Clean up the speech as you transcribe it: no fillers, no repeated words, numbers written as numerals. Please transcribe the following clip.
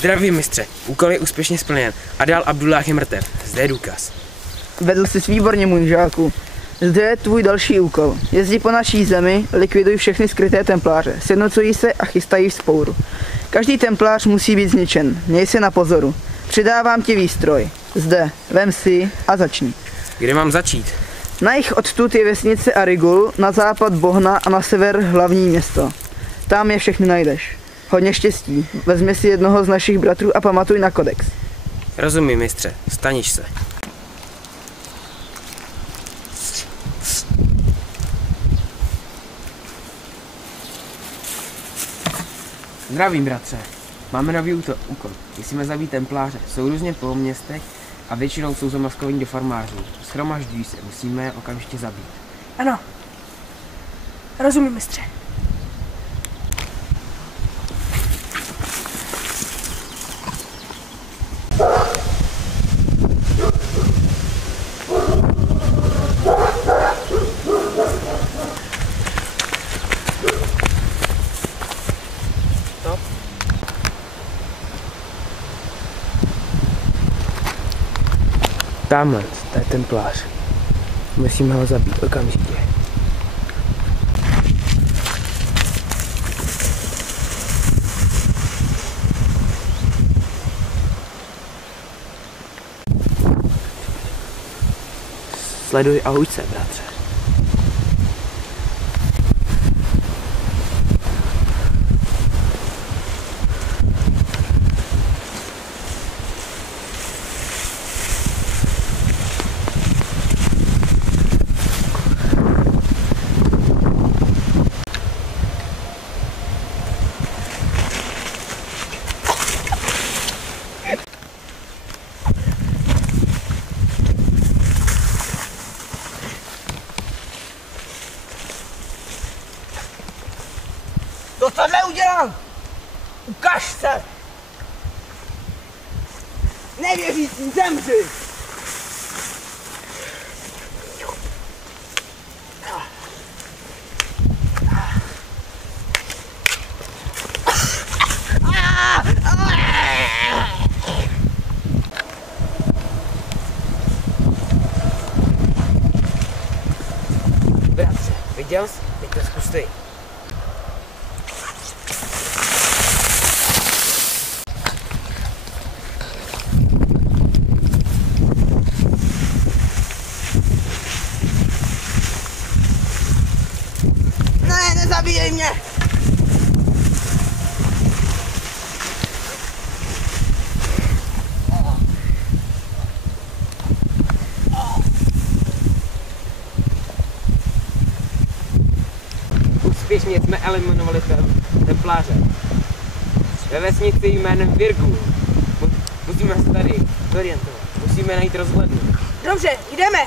Zdravím, mistře. Úkol je úspěšně splněn. Adal Abdullah je mrtev. Zde je důkaz. Vedl jsi výborně, můj žáku. Zde je tvůj další úkol. Jezdí po naší zemi, likviduj všechny skryté templáře. Sjednocují se a chystají vzpouru. Každý templář musí být zničen. Měj se na pozoru. Přidávám ti výstroj. Zde, vem si a začni. Kde mám začít? Na jih odtud je vesnice Arigul, na západ Bohna a na sever hlavní město. Tam je všechny najdeš. Hodně štěstí. Vezmi si jednoho z našich bratrů a pamatuj na kodex. Rozumím, mistře. Staniš se. Zdravím, bratře. Máme nový úkol. Musíme zabít templáře. Jsou různě po městech a většinou jsou zamaskovaní do farmářů. Shromažďují se. Musíme je okamžitě zabít. Ano. Rozumím, mistře. Tamhle, to je templář. Musíme ho zabít okamžitě. Sleduj a uď se, bratře. To tohle udělal! Ukaž se! Nevěřící, zemři! Bratře, viděl jsi? Teď to zkus ty. Ne, nezabíjej mě! Úspěšně jsme eliminovali templáře. Ve vesnici jménem Virgul. Musíme se tady zorientovat. Musíme najít rozhlednu. Dobře, jdeme.